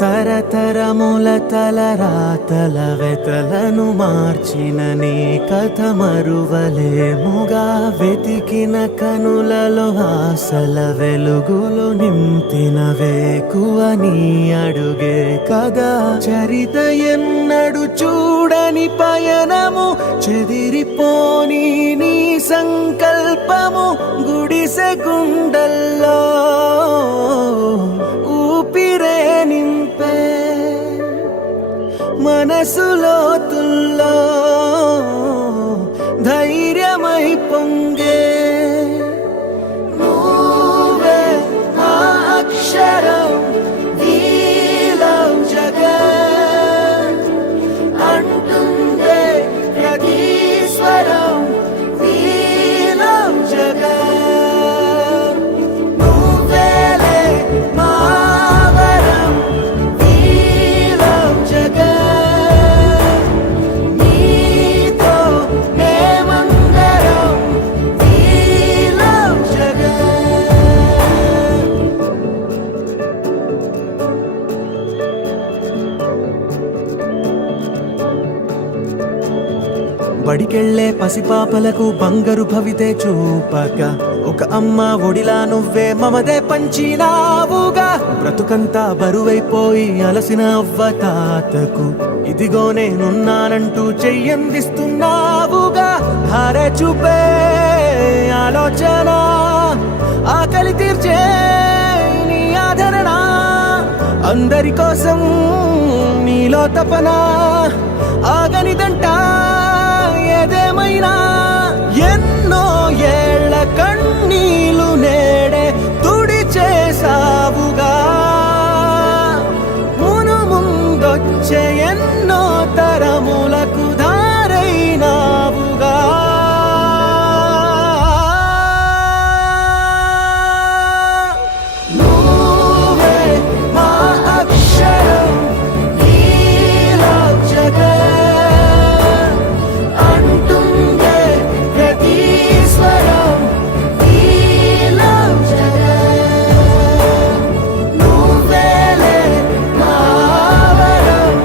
తరతరముల తలరాతల వెతలను మార్చిన నీ కథ మరువలేముగా వెతికిన కనులలో ఆశల వెలుగులు నింపిన వేకువ నీ అడుగే కదా చరిత ఎన్నడు చూడని పయనము చెదిరిపోని నీ సంకల్పము గుడిసె గుండల్లో ఊపిరే నింపే మనసులోతుల్లో ధైర్యమై పొంగే నువ్వే ఆ అక్షరం నీలం జగన్ అంటుందే ప్రతి స్వరం నీలం జగన్ నువ్వేలే మా వరం నీలం జగన్ నీతో మేమందరం నీలం జగన్ బడికెళ్లే పసిపాపలకు బంగారు భవితే చూపక ఒక అమ్మ ఒడిలా నువ్వే మమదే పంచినావుగా బ్రతుకంతా బరువైపోయి అలసిన అవ్వ తాతకు ఇదిగో నేనున్నానంటూ చెయ్యందిస్తున్నావుగా హారే చూపే ఆలోచన ఆకలి తీర్చే నీ ఆదరణ అందరి కోసం నీలో తపన ఆగనిదంట ఏదేమైనా ఎన్నో ఏళ్ల కన్నీలు నేడే తుడి చేసావుగా మును ముందొచ్చే ఎన్నో తరములకు దారైనావుగా నువ్వే మా అక్షరం నీలం జగన్ అంటుందే ప్రతి స్వరం నీలం జగన్ నువ్వేలే మా వరం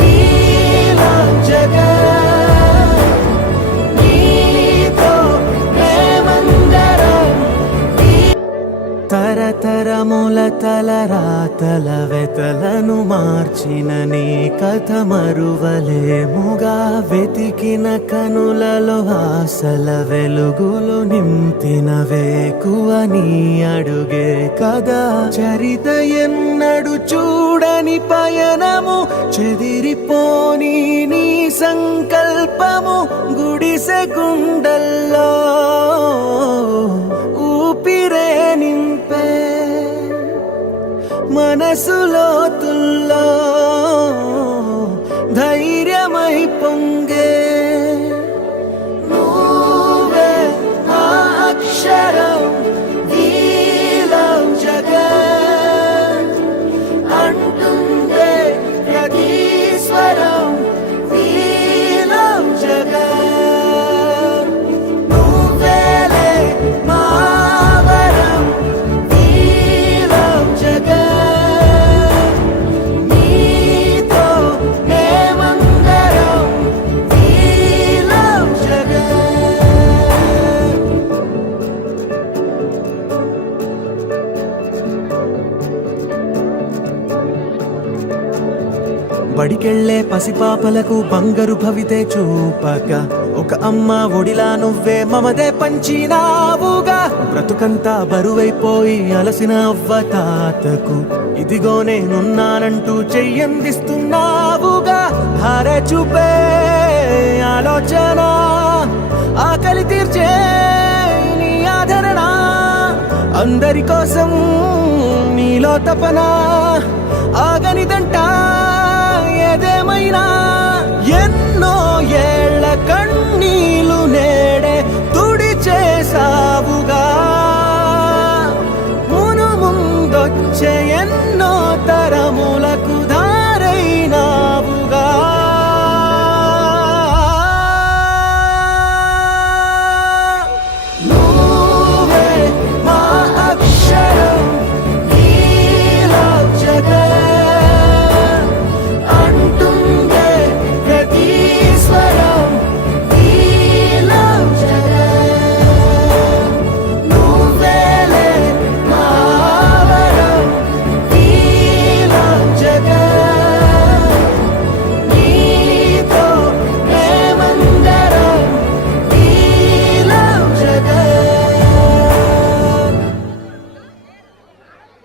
నీలం జగన్ నీతో మేమందరం తరతరముల తలరాతల వెతలను మార్చిన నీ కథ మరువలేముగా వెతికిన కనులలో ఆశల వెలుగులు నింపిన వేకువ నీ అడుగే కదా చరిత ఎన్నడు చూడని పయనము చెదిరిపోని నీ సంకల్పము గుడిసె గుండల్లో ఊపిరే నింపే మనసులోతుల్లో ధైర్యమై పొంగే నువ్వే ఆ అక్షరం నీలం జగన్ అంటుందే ప్రతి స్వరం నీలం జగన్ నువ్వేలే మా వరం నీలం జగన్ నీతో మేమందరం నీలం జగన్ బడికెళ్లే పసిపాపలకు బంగారు భవితే చూపక ఒక అమ్మ ఒడిలా నువ్వే మమదే పంచినావుగా బ్రతుకంతా బరువైపోయి అలసిన అవ్వ తాతకు ఇదిగో నేనున్నానంటూ చెయ్యందిస్తున్నావుగా హారే చూపే ఆలోచన ఆకలి తీర్చే నీ ఆదరణ అందరి కోసం నీలో తపన ఆగనిదంట ఏదేమైనా